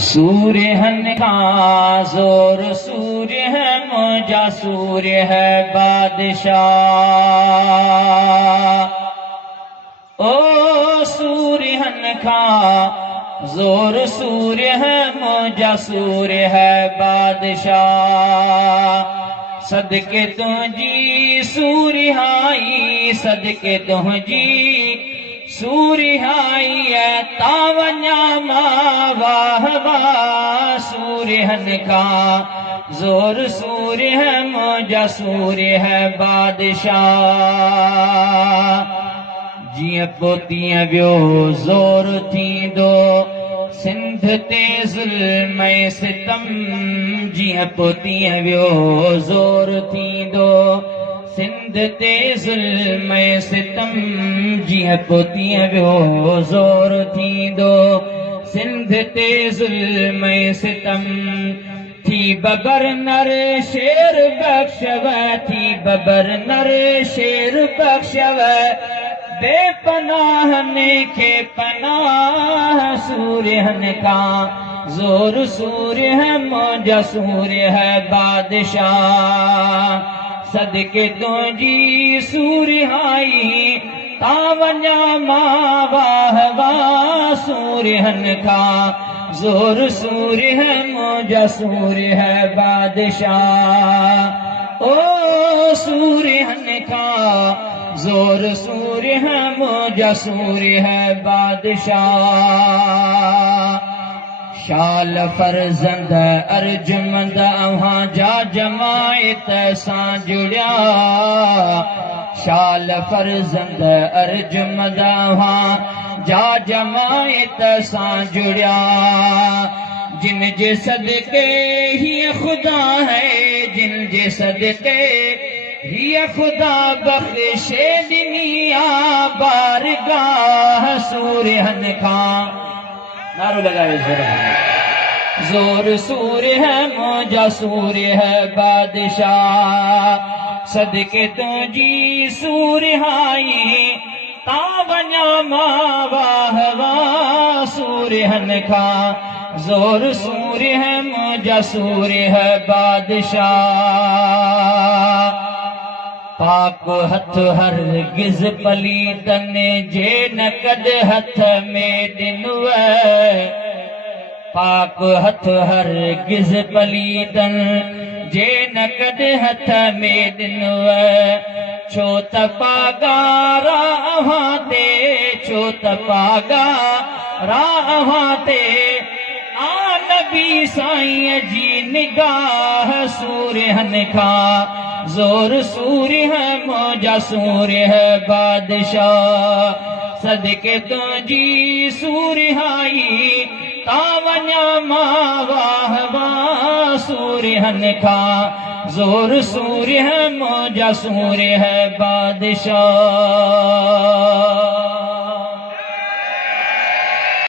सूर्य हन का जोर सूर्य है मुझा सूर्य है बादशाह। ओ सूर्य हन का जोर सूर्य है मुझा सूर्य है बादशाह। सदके तुझी सूर्य सदके तुझी सूर्य तावन्या वाह वाह। सूर्य हन का जोर सूर्य है मुझा सूर्य है बादशाह। जिया पोतियां वियो जोर थी दो सिंध ते ज़ुल्म सितम। जिया पोतियां वियो जोर थी दो सिंध ते ज़ुल्म सितम। जिया पोतियां वियो जोर थी दो सिंध ते ज़ुल्म सितम। थी बबर नर शेर बख्शव थी बबर नर शेर बख्शव। बेपनाह ने के पनाह। सूर्य हन का जोर सूर्य है मुझा सूर्य है बादशाह। सदके तुझी सूर्य तावन्या वाह वाह। सूर्य हन का जोर सूर्य है मुझा सूर्य है बादशाह। ओ सूर्य हन का जोर सूर्य है मुझा सूर्य है बादशाह। शाल फरजंद अर्जुमंद अव्हां जा जमायत सां जुड़िया। शाल फरजंद अर्जुमंद अव्हां जा जमायत सां जुड़िया। जिन जे सदके ही खुदा है जिन जे सदके ही खुदा बख्शे दुनिया बारगाह। सूर्य हन का नारो लगाए जोर सूर्य है मुझा सूर्य है बादशाह। सदके तुझी सूर्य तावन्या वाह वाह। सूर्य हन का जोर सूर्य है मुझा सूर्य है बादशाह। पाक हथ हर गिज पलीतन जे नकद हथ में दिनुव। पाक हथ हर गिज पलीतन जे नकद हथ में दिनुव। छो त पागा राहां ते छो त पागा राहां ते आ नबी साईं जी निगाह। सूर्य हन का जोर सूर्य है मुझा सूर्य है बादशाह। सदके तुझी सूर्य तावन्या वाह वाह। सूर्य हन का जोर सूर्य है मुझा सूर्य है बादशाह।